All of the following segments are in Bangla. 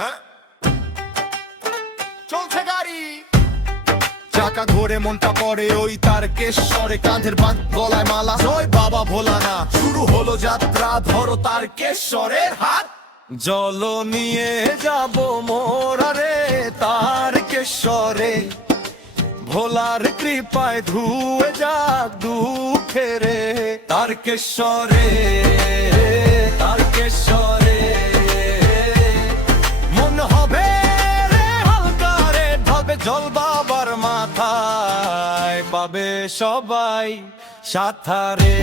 হ্যাঁ চলছে গাড়ি, চাকা ঘোরে মনটা পড়ে ওই তার কেশরে, কাঁধের বাঁধ গলায় মালা, জয় বাবা ভোলা না, শুরু হলো যাত্রা, ধরো তার কেশরের হাত। জল নিয়ে যাব মোরা রে তার কেশরে, ভোলার কৃপায় ধুয়ে যাক দুঃখেরে, তার কেশরে তার কেশরে মন হবে রে হালকা রে, ঢলবে জল বাবার মাথায়, পাবে সবাই সাথারে।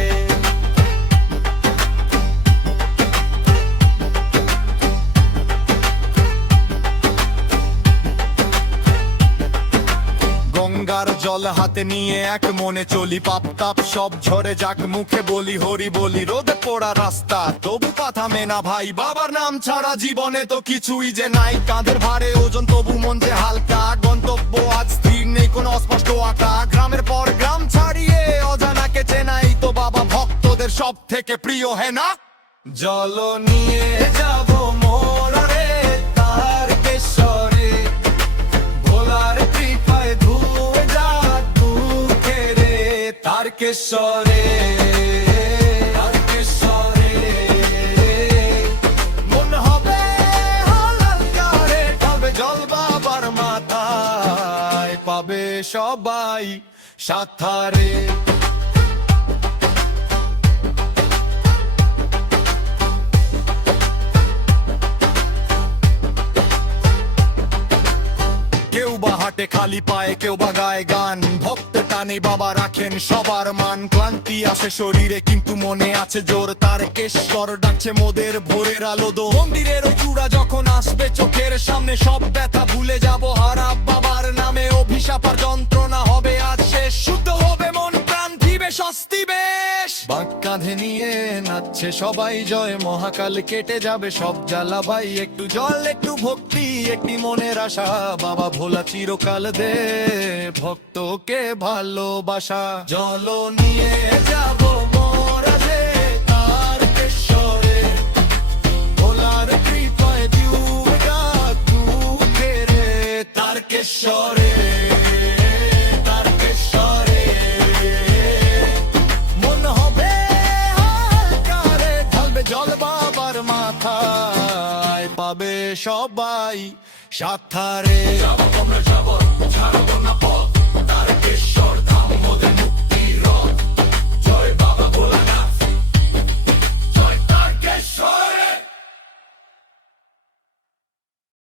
গঙ্গার জল হাতে নিয়ে এক মনে চলি, পাপ তাপ সব ঝরে যাক, মুখে বলি হরি বলি, রোদে পোড়া রাস্তা তবু কথা মেনা ভাই, বাবার নাম ছাড়া জীবনে তো কিছুই যে নাই, কাঁধের ভারে ওজন তবু মন যে হালকা, গন্তব্য আজ স্থির নেই কোনো অস্পষ্ট আঁকা, গ্রামের পর গ্রাম ছাড়িয়ে অজানাকে চেনাই তো বাবা ভক্তদের সব থেকে প্রিয়, হ্যাঁ না? জল নিয়ে যাব মোরা রে তার কেশরে, ভোলার কৃপায় ধুয়ে যাক দুঃখেরে, তার কেশরে তার কেশরে মন হবে হালকা রে, পাবে জল বাবার মাথায়, পাবে সবাই সাথারে। কেউ বা হাটে খালি পায়ে, কেউ বা গায়ে গান, ভক্ত টানে বাবা রাখেন সবার মান, ক্লান্তি আসে শরীরে কিন্তু মনে আছে জোর, তার কেশর ডাকছে মোদের ভোরের আলো দো, মন্দিরের ওই চূড়া যখন আসবে চোখের সামনে, সব ব্যথা ভুলে যাব হারা বাবার নামে, অভিশাপ আর যন্ত্রণা হবে আজ শেষ, শুদ্ধ হবে মন প্রাণ দিবে স্বস্তি বেশ, বাঁক কাঁধে নিয়ে নাচছে সবাই, জয় মহাকাল কেটে যাবে সব জ্বালা ভাই, একটু জল একটু ভক্তি একটি মনের আশা, বাবা ভোলা চিরকাল দে ভক্তকে ভালোবাসা। জল নিয়ে যাব মোরা রে তার কেশরে, ভোলার কৃপায় ধুয়ে যাক দুঃখেরে, তার কেশরে তার কেশরে মন হবে হালকা রে, ঢলবে জল বাবার মাথায়, পাবে সবাই সাথারে। যাবো আমরা যাবো, ছাড়বো না পথ।